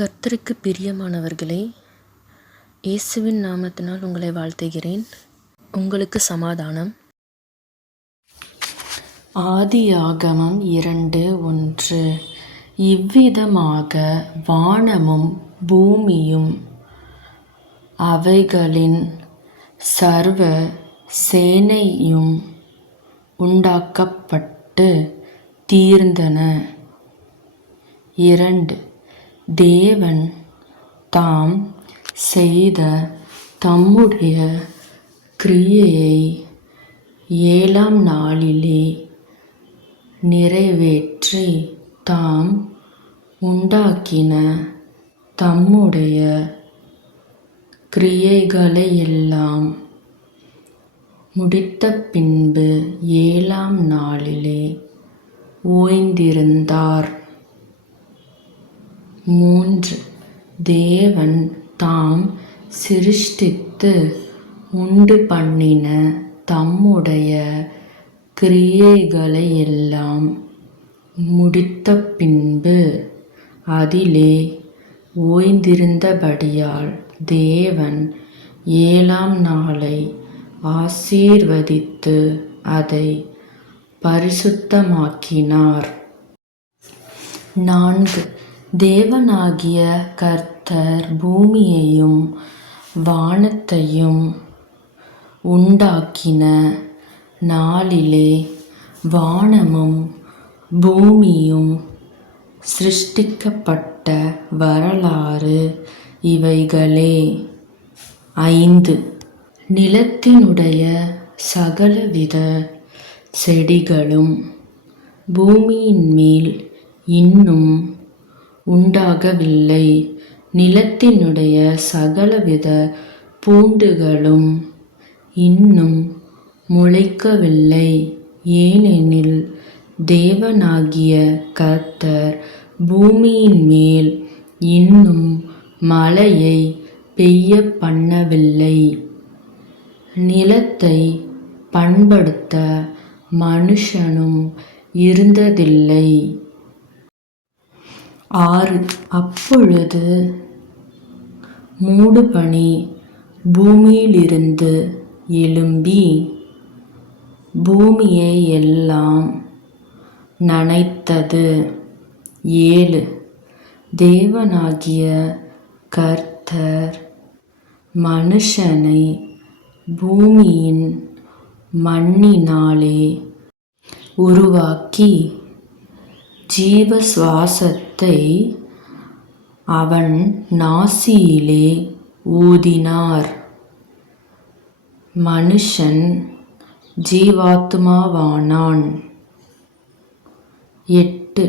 கர்த்தருக்கு பிரியமானவர்களே, இயேசுவின் நாமத்தினால் உங்களை வாழ்த்துகிறேன். உங்களுக்கு சமாதானம். ஆதியாகமம் 2:1. இவ்விதமாக வானமும் பூமியும் அவைகளின் சர்வ சேனையும் உண்டாக்கப்பட்டு தீர்ந்தன. 2. தேவன் தாம் செய்த தம்முடைய கிரியையை 7ஆம் நாளிலே நிறைவேற்றி தாம் உண்டாக்கின தம்முடைய கிரியைகளையெல்லாம் முடித்த பின்பு 7ஆம் நாளிலே ஓய்ந்திருந்தார். 3. தேவன் தாம் சிருஷ்டித்து உண்டு பண்ணின தம்முடைய கிரியைகளையெல்லாம் முடித்த பின்பு அதிலே ஓய்ந்திருந்தபடியால் தேவன் 7ஆம் நாளை ஆசீர்வதித்து அதை பரிசுத்தமாக்கினார். 4. தேவனாகிய கர்த்தர் பூமியையும் வானத்தையும் உண்டாக்கின நாளிலே வானமும் பூமியும் சிருஷ்டிக்கப்பட்ட வரலாறு இவைகளே. 5. நிலத்தினுடைய சகலவித செடிகளும் பூமியின் மேல் இன்னும் உண்டாகவில்லை. நிலத்தினுடைய சகலவித பூண்டுகளும் இன்னும் முளைக்கவில்லை. ஏனெனில் தேவனாகிய கர்த்தர் பூமியின் மேல் இன்னும் மழையை பெய்ய பண்ணவில்லை. நிலத்தை பண்படுத்த மனுஷனும் இருந்ததில்லை. 6. அப்பொழுது மூடுபனி பூமியிலிருந்து எழும்பி பூமியை எல்லாம் நனைத்தது. 7. தேவனாகிய கர்த்தர் மனுஷனை பூமியின் மண்ணினாலே உருவாக்கி ஜீவ சுவாசத்தை அவன் நாசியிலே ஊதினார். மனுஷன் ஜீவாத்மாவானான். 8.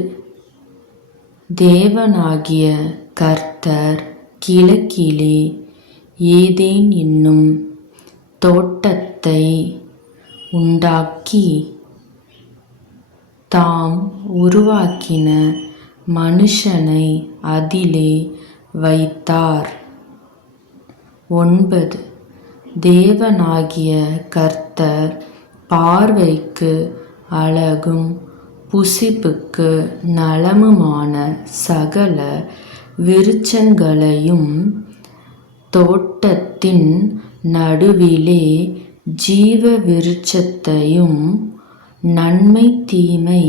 தேவனாகிய கர்த்தர் கிழக்கிலே ஏதேன் என்னும் தோட்டத்தை உண்டாக்கி தாம் உருவாக்கின மனுஷனை அதிலே வைத்தார். 9. தேவனாகிய கர்த்தர் பார்வைக்கு அழகும் புசிப்புக்கு நலமுமான சகல விருட்சங்களையும் தோட்டத்தின் நடுவிலே ஜீவ விருட்சத்தையும் நன்மை தீமை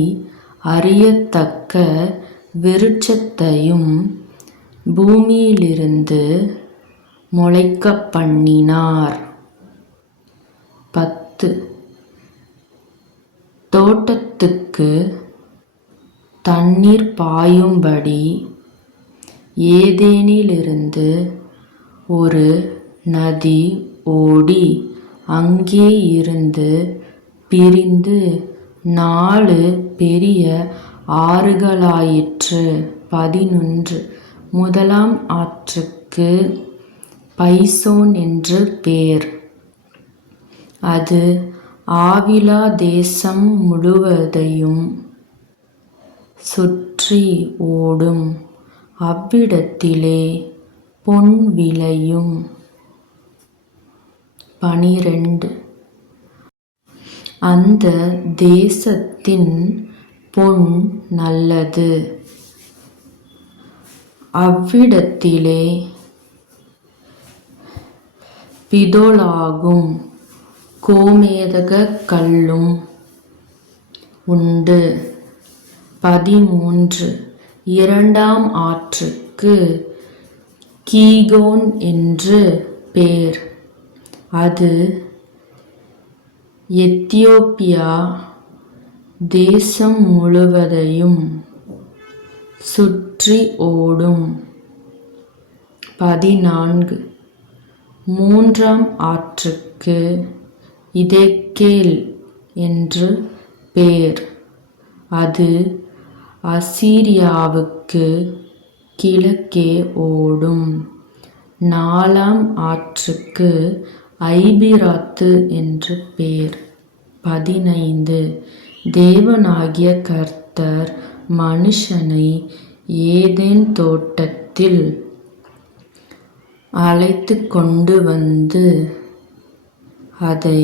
அறியத்தக்க விருட்சத்தையும் பூமியிலிருந்து முளைக்க பண்ணினார். 10. தோட்டத்துக்கு தண்ணீர் பாயும்படி ஏதேனிலிருந்து ஒரு நதி ஓடி அங்கே இருந்து பிரிந்து 4 பெரிய ஆறுகளாயிற்று. 11. முதலாம் ஆற்றுக்கு பைசோன் என்று பேர். அது ஆவிலா தேசம் முழுவதையும் சுற்றி ஓடும். அவ்விடத்திலே பொன் விளையும். 12. அந்த தேசத்தின் பொன் நல்லது. அவ்விடத்திலே பிதொலாகும் கோமேதகக் கல்லும் உண்டு. 13 இரண்டாம் ஆற்றுக்கு கீகோன் என்று பேர். அது எத்தியோப்பியா தேசம் முழுவதையும் சுற்றி ஓடும். 14 மூன்றாம் ஆற்றுக்கு இதெக்கேல் என்று பேர். அது அசீரியாவுக்கு கிழக்கே ஓடும். 4ஆம் ஆற்றுக்கு ஐபிராத்து என்று பேர். 15 தேவனாகிய கர்த்தர் மனுஷனை ஏதேன் தோட்டத்தில் அழைத்து கொண்டு வந்து அதை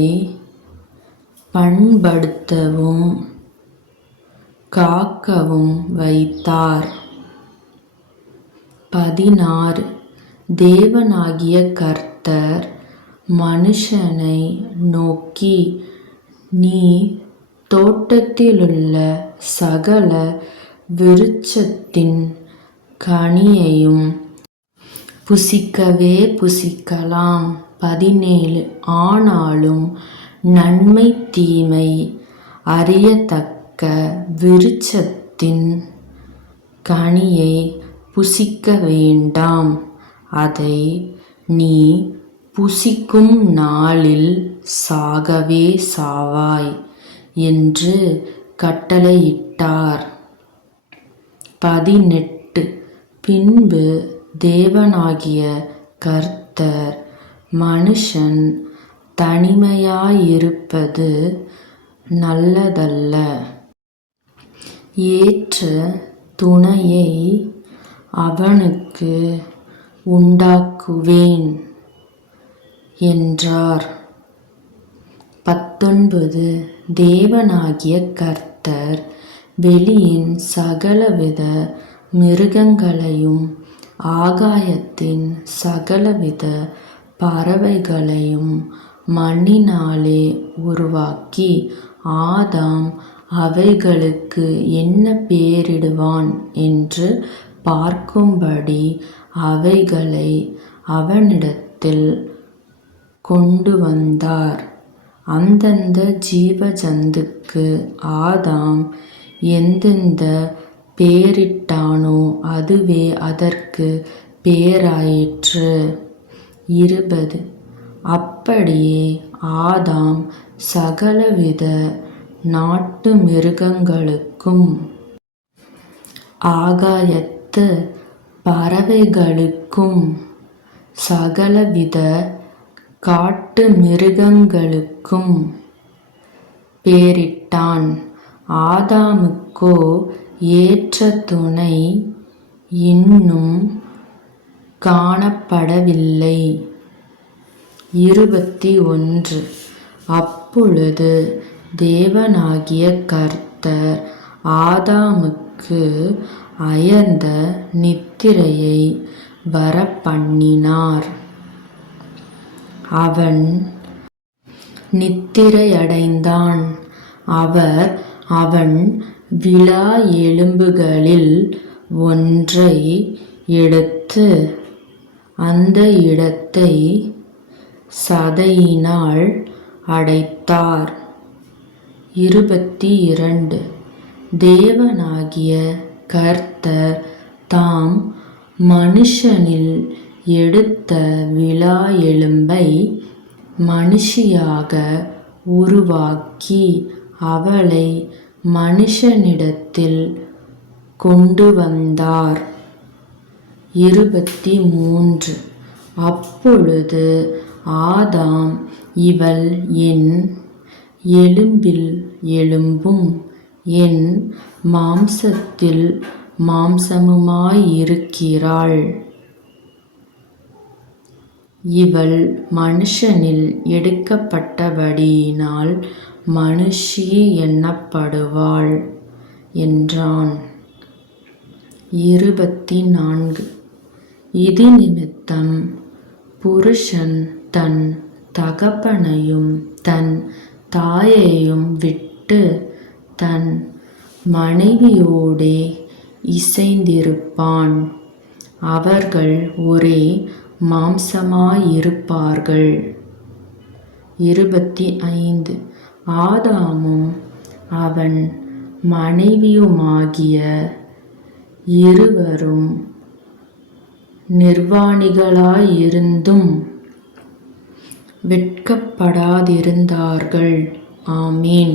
பண்படுத்தவும் காக்கவும் வைத்தார். 16 தேவனாகிய கர்த்தர் மனுஷனை நோக்கி, நீ தோட்டத்திலுள்ள சகல விருட்சத்தின் கனியையும் புசிக்கவே புசிக்கலாம். 17 ஆனாலும் நன்மை தீமை அறியத்தக்க விருட்சத்தின் கனியை புசிக்க வேண்டாம். அதை நீ புசிக்கும் நாளில் சாகவே சாவாய் என்று கட்டளையிட்டார். 18 பின்பு தேவனாகிய கர்த்தர் மனுஷன் தனிமையாயிருப்பது நல்லதல்ல, ஏற்ற துணையை அவனுக்கு உண்டாக்குவேன் என்றார். 19 தேவனாகிய கர்த்தர் வெளியின் சகலவித மிருகங்களையும் ஆகாயத்தின் சகலவித பறவைகளையும் மண்ணினாலே உருவாக்கி, ஆதாம் அவைகளுக்கு என்ன பேரிடுவான் என்று பார்க்கும்படி அவைகளை அவனிடத்தில் கொண்டு வந்தார். அந்தந்த ஜீவ ஜந்துக்கு ஆதாம் எந்தெந்த பேரிட்டானோ அதுவே அதற்கு பேராயிற்று. 20 அப்படியே ஆதாம் சகலவித நாட்டு மிருகங்களுக்கும் ஆகாயத்து பறவைகளுக்கும் சகலவித காட்டு மிருகங்களுக்கும் பேரிட்டான். ஆதாமுக்கோ ஏற்ற துணை இன்னும் காணப்படவில்லை. 21 அப்பொழுது தேவனாகிய கர்த்தர் ஆதாமுக்கு அயர்ந்த நித்திரையை வரப்பண்ணினார். அவன் நித்திரையடைந்தான். அவர் அவன் விலா எலும்புகளில் ஒன்றை எடுத்து அந்த இடத்தை சதையினால் அடைத்தார். 22 தேவனாகிய கர்த்தர் தாம் மனுஷனில் எடுத்த விலா எலும்பை மனுஷியாக உருவாக்கி அவளை மனுஷனிடத்தில் கொண்டு வந்தார். 23 அப்பொழுது ஆதாம், இவள் என் எலும்பில் எலும்பும் என் மாம்சத்தில் மாம்சமுமாயிருக்கிறாள். இவள் மனுஷனில் எடுக்கப்பட்டபடியினால் மனுஷி எண்ணப்படுவாள் என்றான். 24 இது நிமித்தம் புருஷன் தன் தகப்பனையும் தன் தாயையும் விட்டு தன் மனைவியோடே இசைந்திருப்பான், அவர்கள் ஒரே மாம்சமாயிருப்பார்கள். 25 ஆதாமும் அவன் மனைவியுமாகிய இருவரும் நிர்வாணிகளாயிருந்தும் வெட்கப்படாதிருந்தார்கள். ஆமீன்.